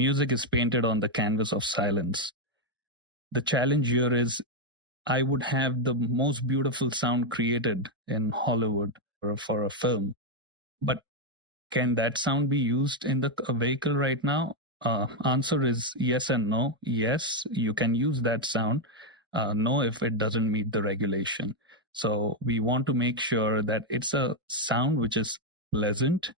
music is painted on the canvas of silence. The challenge here is I would have the most beautiful sound created in Hollywood for a film. But can that sound be used in the vehicle right now? Answer is yes and no. Yes, you can use that sound. No, if it doesn't meet the regulation. So we want to make sure that it's a sound which is pleasant,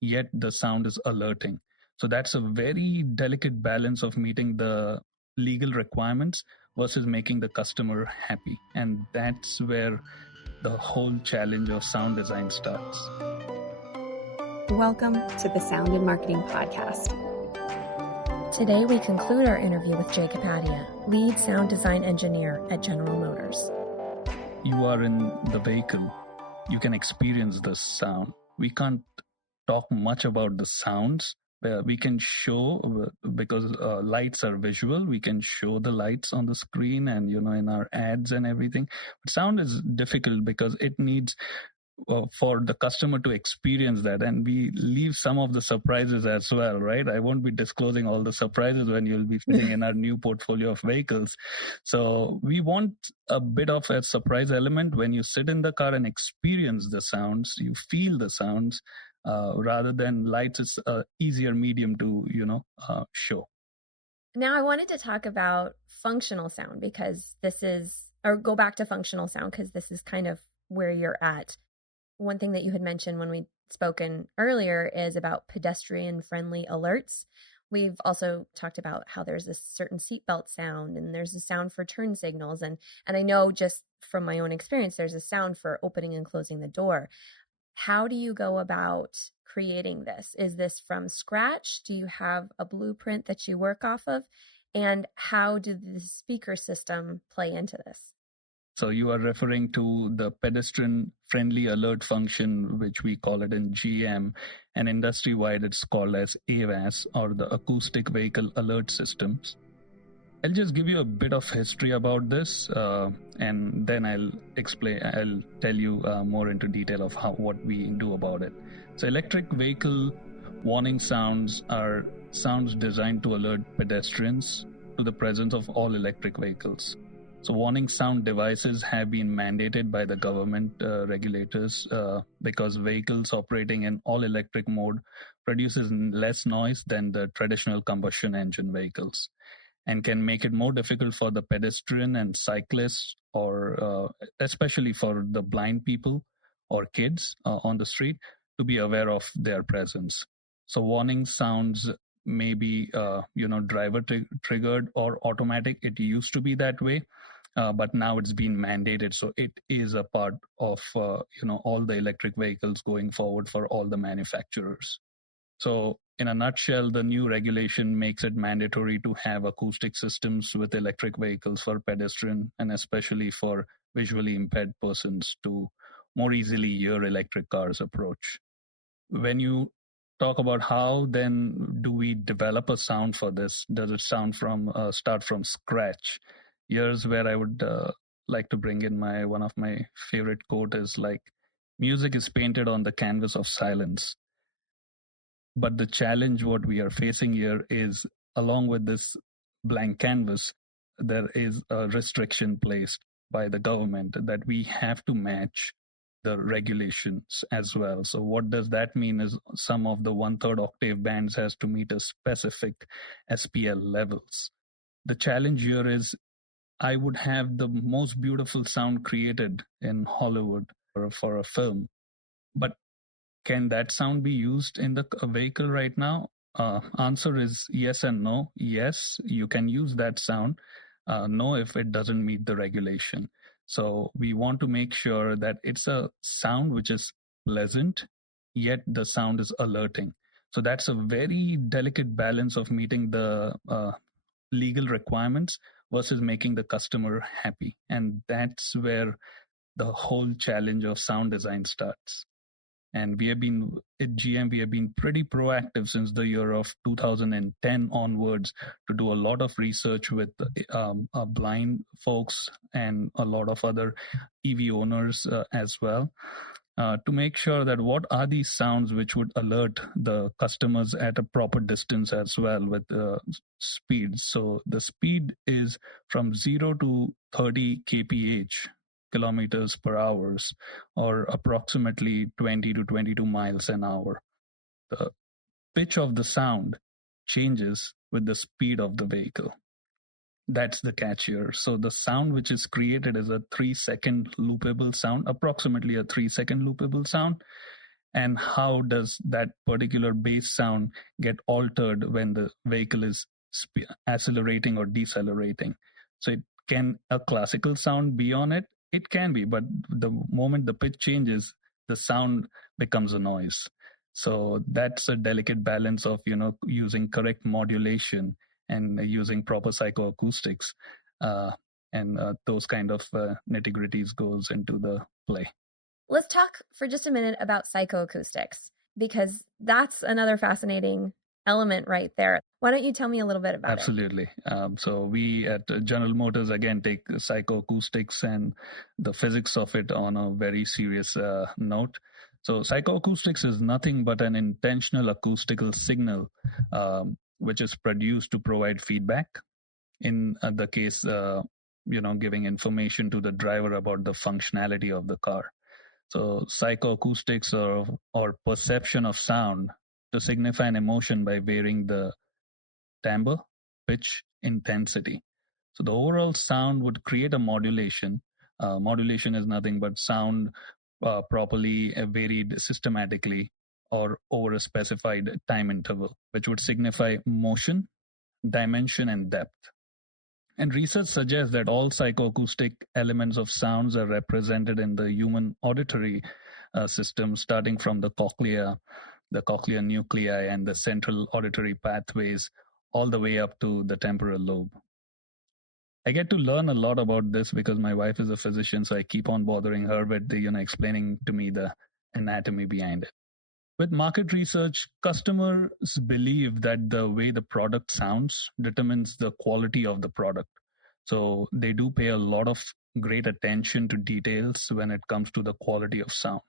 yet the sound is alerting. So that's a very delicate balance of meeting the legal requirements versus making the customer happy. And that's where the whole challenge of sound design starts. Welcome to the Sound and Marketing Podcast. Today we conclude our interview with Jay Kapadia, lead sound design engineer at General Motors. You are in the vehicle. You can experience the sound. We can't talk much about the sounds. We can show, because lights are visual, we can show the lights on the screen and, in our ads and everything. But sound is difficult because it needs for the customer to experience that, and we leave some of the surprises as well, right? I won't be disclosing all the surprises when you'll be fitting in our new portfolio of vehicles. So we want a bit of a surprise element when you sit in the car and experience the sounds, you feel the sounds, rather than lights is an easier medium to, show. Now I wanted to talk about functional sound go back to functional sound because this is kind of where you're at. One thing that you had mentioned when we'd spoken earlier is about pedestrian-friendly alerts. We've also talked about how there's a certain seatbelt sound and there's a sound for turn signals. And I know just from my own experience, there's a sound for opening and closing the door. How do you go about creating this? Is this from scratch? Do you have a blueprint that you work off of? And how do the speaker system play into this? So you are referring to the pedestrian-friendly alert function, which we call it in GM, and industry-wide it's called as AVAS, or the Acoustic Vehicle Alert Systems. I'll just give you a bit of history about this, and then I'll tell you more into detail of what we do about it. So electric vehicle warning sounds are sounds designed to alert pedestrians to the presence of all electric vehicles. So warning sound devices have been mandated by the government regulators because vehicles operating in all electric mode produces less noise than the traditional combustion engine vehicles, and can make it more difficult for the pedestrian and cyclists, or especially for the blind people or kids on the street, to be aware of their presence. So warning sounds may be driver triggered or automatic. It used to be that way. But now it's been mandated, so it is a part of all the electric vehicles going forward for all the manufacturers. So in a nutshell, the new regulation makes it mandatory to have acoustic systems with electric vehicles for pedestrian and especially for visually impaired persons to more easily hear electric cars approach. When you talk about how then do we develop a sound for this, does it start from scratch? Here's where I would like to bring in one of my favorite quote is like, music is painted on the canvas of silence. But the challenge what we are facing here is, along with this blank canvas, there is a restriction placed by the government that we have to match the regulations as well. So what does that mean is some of the 1/3 octave bands has to meet a specific SPL levels. The challenge here is I would have the most beautiful sound created in Hollywood for a film. But can that sound be used in the vehicle right now? Answer is yes and no. Yes, you can use that sound. No, if it doesn't meet the regulation. So we want to make sure that it's a sound which is pleasant, yet the sound is alerting. So that's a very delicate balance of meeting the legal requirements versus making the customer happy. And that's where the whole challenge of sound design starts. And we have been, at GM, we have been pretty proactive since the year of 2010 onwards to do a lot of research with blind folks and a lot of other EV owners as well. to make sure that what are these sounds which would alert the customers at a proper distance as well with speed. So the speed is from 0 to 30 kph, kilometers per hours, or approximately 20 to 22 miles an hour. The pitch of the sound changes with the speed of the vehicle. That's the catch here. So the sound which is created is a 3-second loopable sound, approximately a 3-second loopable sound. And how does that particular bass sound get altered when the vehicle is accelerating or decelerating? So can a classical sound be on it? It can be, but the moment the pitch changes, the sound becomes a noise. So that's a delicate balance of, using correct modulation and using proper psychoacoustics, and those kind of nitty-gritties goes into the play. Let's talk for just a minute about psychoacoustics, because that's another fascinating element right there. Why don't you tell me a little bit about Absolutely. So we at General Motors, again, take psychoacoustics and the physics of it on a very serious note. So psychoacoustics is nothing but an intentional acoustical signal which is produced to provide feedback. In the case, giving information to the driver about the functionality of the car. So psychoacoustics or perception of sound to signify an emotion by varying the timbre, pitch, intensity. So the overall sound would create a modulation. Modulation is nothing but sound properly varied systematically or over a specified time interval, which would signify motion, dimension, and depth. And research suggests that all psychoacoustic elements of sounds are represented in the human auditory system, starting from the cochlear nuclei, and the central auditory pathways, all the way up to the temporal lobe. I get to learn a lot about this because my wife is a physician, so I keep on bothering her with explaining to me the anatomy behind it. With market research, customers believe that the way the product sounds determines the quality of the product. So they do pay a lot of great attention to details when it comes to the quality of sound.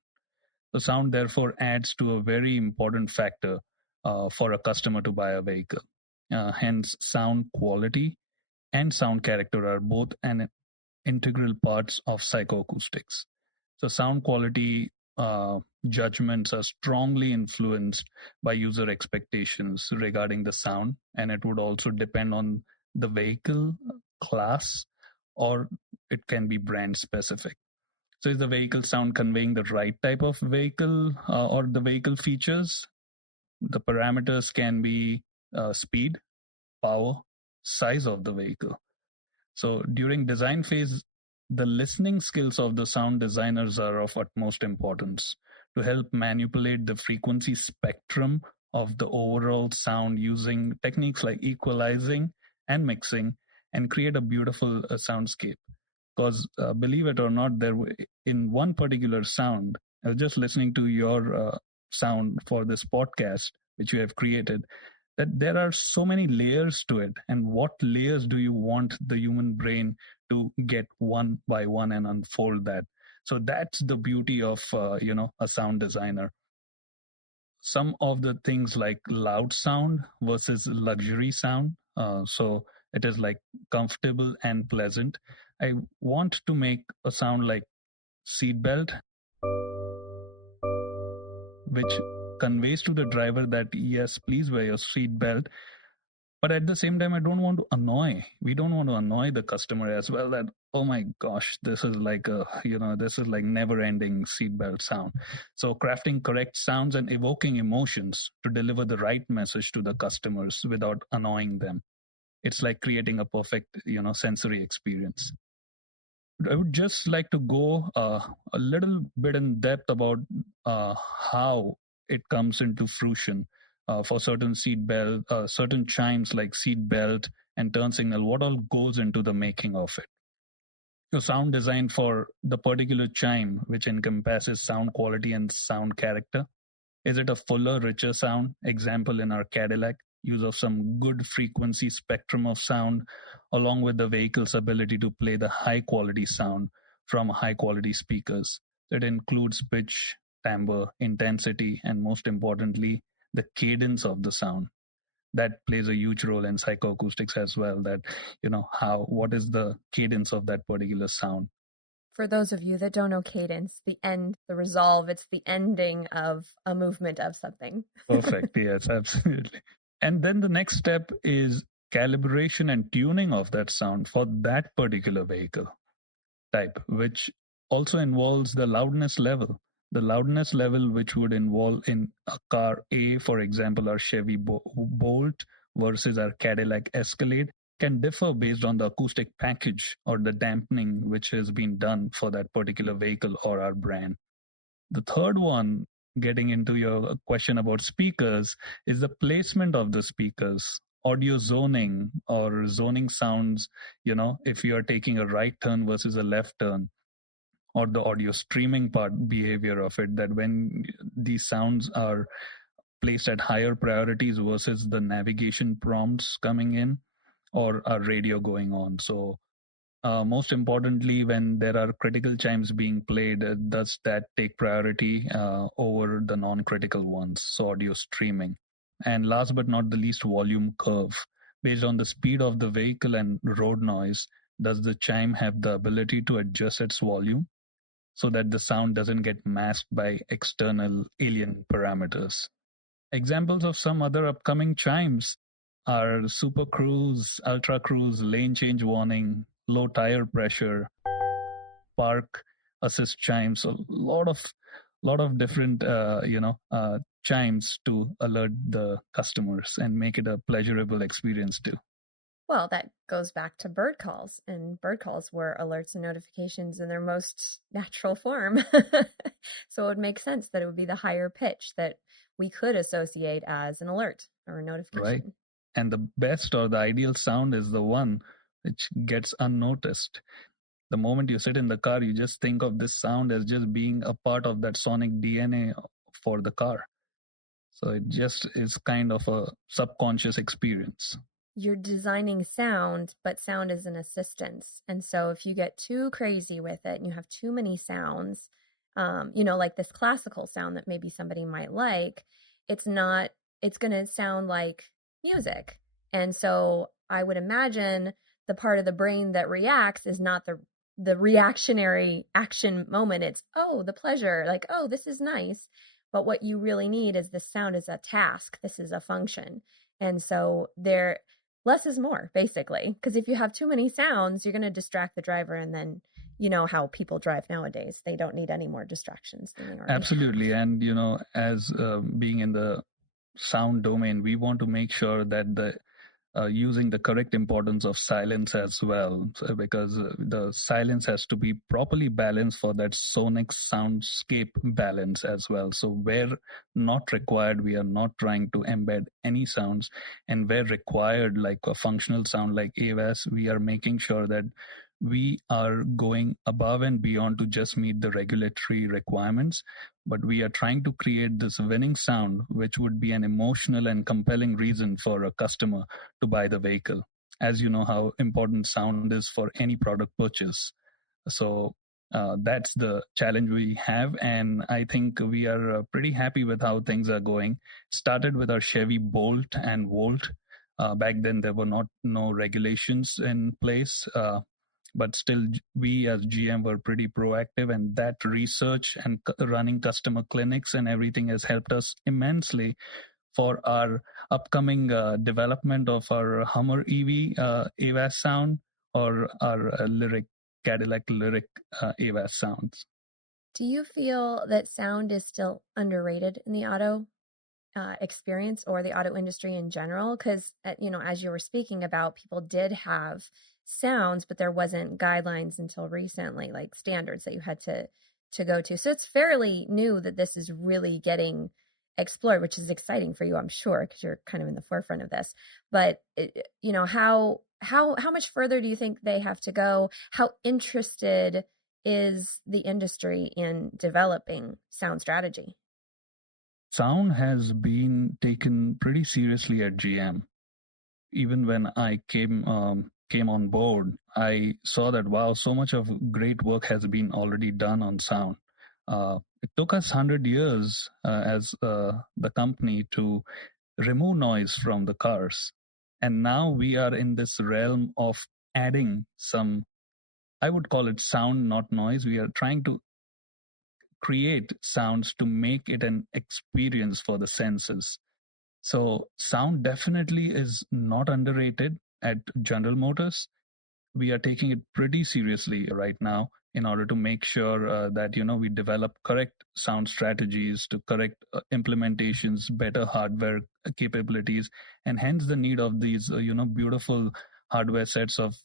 The sound, therefore, adds to a very important factor for a customer to buy a vehicle. Hence, sound quality and sound character are both an integral parts of psychoacoustics. So sound quality judgments are strongly influenced by user expectations regarding the sound, and it would also depend on the vehicle class, or it can be brand specific. So is the vehicle sound conveying the right type of vehicle or the vehicle features? The parameters can be speed, power, size of the vehicle. So during design phase, the listening skills of the sound designers are of utmost importance to help manipulate the frequency spectrum of the overall sound using techniques like equalizing and mixing, and create a beautiful soundscape. Because believe it or not, in one particular sound, I was just listening to your sound for this podcast, which you have created, that there are so many layers to it. And what layers do you want the human brain to get one by one and unfold that? So that's the beauty of, a sound designer. Some of the things like loud sound versus luxury sound. So it is like comfortable and pleasant. I want to make a sound like seatbelt, which conveys to the driver that yes, please wear your seatbelt. But at the same time, we don't want to annoy the customer as well, that, oh my gosh, this is like never ending seatbelt sound. So crafting correct sounds and evoking emotions to deliver the right message to the customers without annoying them. It's like creating a perfect, sensory experience. I would just like to go a little bit in depth about how it comes into fruition for certain certain chimes like seat belt and turn signal. What all goes into the making of it? So sound design for the particular chime, which encompasses sound quality and sound character. Is it a fuller, richer sound? Example, in our Cadillac, use of some good frequency spectrum of sound, along with the vehicle's ability to play the high quality sound from high quality speakers. It includes pitch, timbre, intensity, and most importantly, the cadence of the sound. That plays a huge role in psychoacoustics as well. That, what is the cadence of that particular sound? For those of you that don't know cadence, the end, the resolve, it's the ending of a movement of something. Perfect. Yes, absolutely. And then the next step is calibration and tuning of that sound for that particular vehicle type, which also involves the loudness level. The loudness level, which would involve in a car A, for example, our Chevy Bolt versus our Cadillac Escalade, can differ based on the acoustic package or the dampening which has been done for that particular vehicle or our brand. The third one, getting into your question about speakers, is the placement of the speakers. Audio zoning or zoning sounds, if you are taking a right turn versus a left turn, or the audio streaming part behavior of it, that when these sounds are placed at higher priorities versus the navigation prompts coming in or a radio going on. So most importantly, when there are critical chimes being played, does that take priority over the non-critical ones? So audio streaming. And last but not the least, volume curve. Based on the speed of the vehicle and road noise, does the chime have the ability to adjust its volume so that the sound doesn't get masked by external alien parameters? Examples of some other upcoming chimes are Super Cruise, Ultra Cruise, lane change warning, low tire pressure, park assist chimes. So a lot of different chimes to alert the customers and make it a pleasurable experience too. Well, that goes back to bird calls, and bird calls were alerts and notifications in their most natural form. So it would make sense that it would be the higher pitch that we could associate as an alert or a notification. Right. And the best or the ideal sound is the one which gets unnoticed. The moment you sit in the car, you just think of this sound as just being a part of that sonic DNA for the car. So it just is kind of a subconscious experience. You're designing sound, but sound is an assistance. And so if you get too crazy with it and you have too many sounds, like this classical sound that maybe somebody might like, it's going to sound like music. And so I would imagine the part of the brain that reacts is not the reactionary action moment. It's, oh, the pleasure, like, oh, this is nice. But what you really need is this sound is a task. This is a function. And so less is more, basically, because if you have too many sounds, you're going to distract the driver, and then you know how people drive nowadays. They don't need any more distractions than they already Absolutely. have. And, as being in the sound domain, we want to make sure that using the correct importance of silence as well, because the silence has to be properly balanced for that sonic soundscape balance as well. So where not required, we are not trying to embed any sounds, and where required, like a functional sound like AVAS, we are making sure that we are going above and beyond to just meet the regulatory requirements, but we are trying to create this winning sound, which would be an emotional and compelling reason for a customer to buy the vehicle. As you know how important sound is for any product purchase. So that's the challenge we have, and I think we are pretty happy with how things are going. Started with our Chevy Bolt and Volt. Back then there were no regulations in place. But still, we as GM were pretty proactive, and that research and running customer clinics and everything has helped us immensely for our upcoming development of our Hummer EV AVAS sound, or our Cadillac Lyric AVAS sounds. Do you feel that sound is still underrated in the auto experience or the auto industry in general? Because, as you were speaking about, people did have sounds, but there wasn't guidelines until recently, like standards that you had to go to. So it's fairly new that this is really getting explored, which is exciting for you, I'm sure, because you're kind of in the forefront of this. But how much further do you think they have to go? How interested is the industry in developing sound strategy? Sound has been taken pretty seriously at GM. Even when I came on board, I saw that, wow, so much of great work has been already done on sound. It took us 100 years as the company to remove noise from the cars. And now we are in this realm of adding some, I would call it sound, not noise. We are trying to create sounds to make it an experience for the senses. So sound definitely is not underrated at General Motors. We are taking it pretty seriously right now in order to make sure that we develop correct sound strategies to correct implementations, better hardware capabilities, and hence the need of these beautiful hardware sets of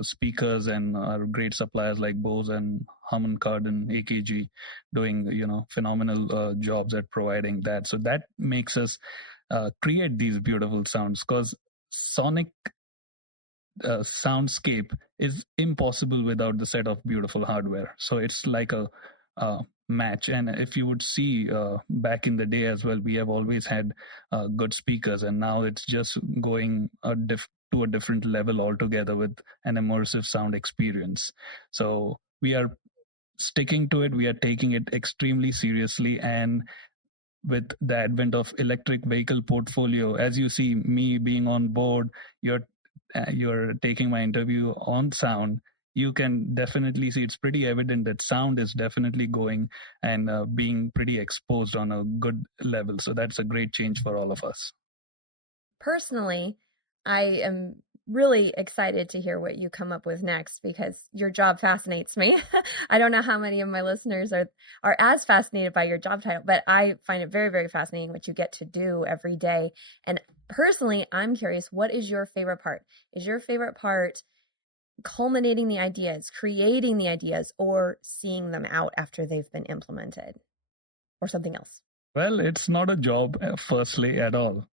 speakers and our great suppliers like Bose and Harman Kardon, AKG, doing phenomenal jobs at providing that. So that makes us create these beautiful sounds, because sonic soundscape is impossible without the set of beautiful hardware. So it's like a match. And if you would see back in the day as well, we have always had good speakers, and now it's just going to a different level altogether with an immersive sound experience. So we are sticking to it. We are taking it extremely seriously, and with the advent of electric vehicle portfolio, as you see me being on board, you're taking my interview on sound, you can definitely see it's pretty evident that sound is definitely going and being pretty exposed on a good level. So that's a great change for all of us. Personally, I am really excited to hear what you come up with next, because your job fascinates me. I don't know how many of my listeners are as fascinated by your job title, but I find it very, very fascinating what you get to do every day. And personally, I'm curious, what is your favorite part? Is your favorite part culminating the ideas, creating the ideas, or seeing them out after they've been implemented, or something else? Well, it's not a job, firstly, at all.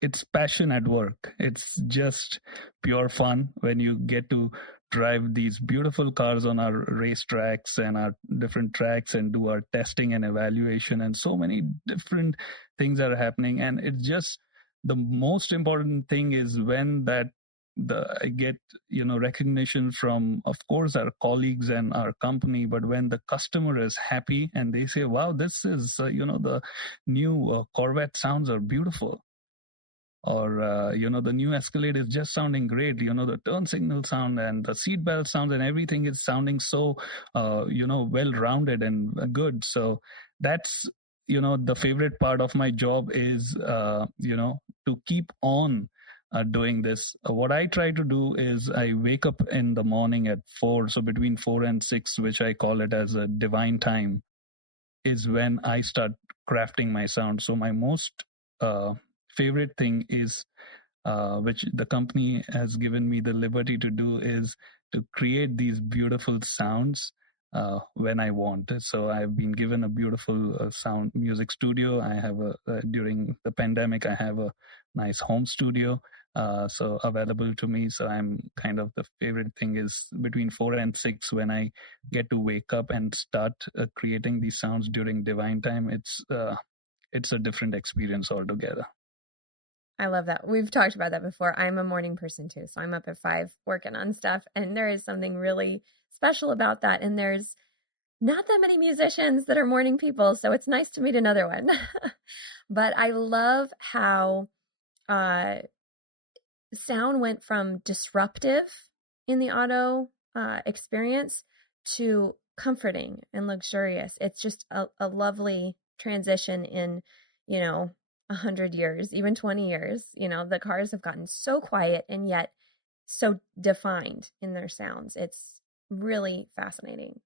It's passion at work. It's just pure fun when you get to drive these beautiful cars on our racetracks and our different tracks and do our testing and evaluation, and so many different things are happening. And it's just the most important thing is when I get recognition from, of course, our colleagues and our company, but when the customer is happy and they say, wow, this is the new Corvette sounds are beautiful, or the new Escalade is just sounding great, the turn signal sound and the seatbelt sounds and everything is sounding so well rounded and good. So that's the favorite part of my job is to keep on doing this. What I try to do is I wake up in the morning at 4, so between 4 and 6, which I call it as a divine time, is when I start crafting my sound. So my most favorite thing is, which the company has given me the liberty to do, is to create these beautiful sounds when I want. So I've been given a beautiful sound music studio. I have during the pandemic, I have a nice home studio so available to me. So I'm kind of, the favorite thing is between 4 and 6 when I get to wake up and start creating these sounds during divine time. It's a different experience altogether. I love that. We've talked about that before. I'm a morning person too. So I'm up at 5 working on stuff, and there is something really special about that. And there's not that many musicians that are morning people, so it's nice to meet another one. But I love how sound went from disruptive in the auto experience to comforting and luxurious. It's just a lovely transition in, 100 years, even 20 years. The cars have gotten so quiet and yet so defined in their sounds. It's really fascinating.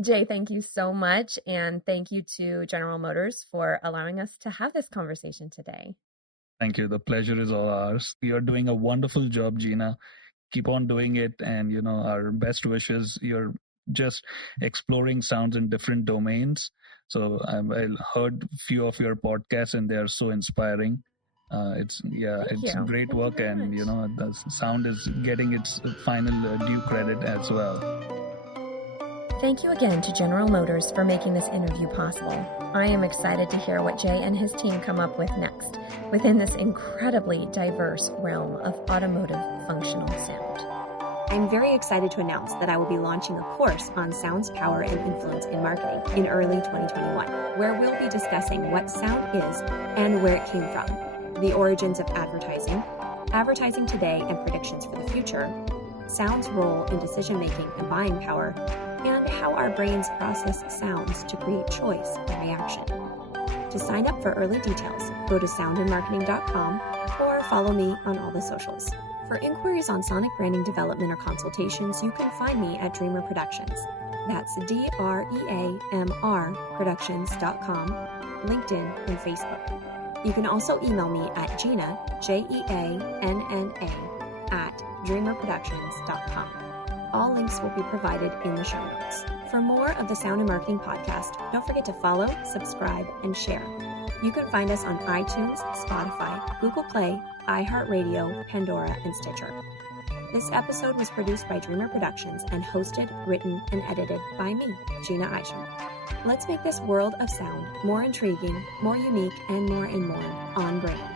Jay, thank you so much. And thank you to General Motors for allowing us to have this conversation today. Thank you. The pleasure is all ours. You're doing a wonderful job, Jeanna. Keep on doing it. And, our best wishes. You're just exploring sounds in different domains. So I heard a few of your podcasts and they are so inspiring. It's great work. And, the sound is getting its final due credit as well. Thank you again to General Motors for making this interview possible. I am excited to hear what Jay and his team come up with next within this incredibly diverse realm of automotive functional sound. I'm very excited to announce that I will be launching a course on sound's power and influence in marketing in early 2021, where we'll be discussing what sound is and where it came from, the origins of advertising, advertising today and predictions for the future, sound's role in decision-making and buying power, and how our brains process sounds to create choice and reaction. To sign up for early details, go to soundandmarketing.com or follow me on all the socials. For inquiries on sonic branding development or consultations, you can find me at Dreamr Productions. That's DREAMR Productions.com, LinkedIn, and Facebook. You can also email me at Jeanna, JEANNA, at dreamrproductions.com. All links will be provided in the show notes. For more of the Sound and Marketing Podcast, don't forget to follow, subscribe, and share. You can find us on iTunes, Spotify, Google Play, iHeartRadio, Pandora, and Stitcher. This episode was produced by Dreamr Productions and hosted, written, and edited by me, Jeanna Isham. Let's make this world of sound more intriguing, more unique, and more on brand.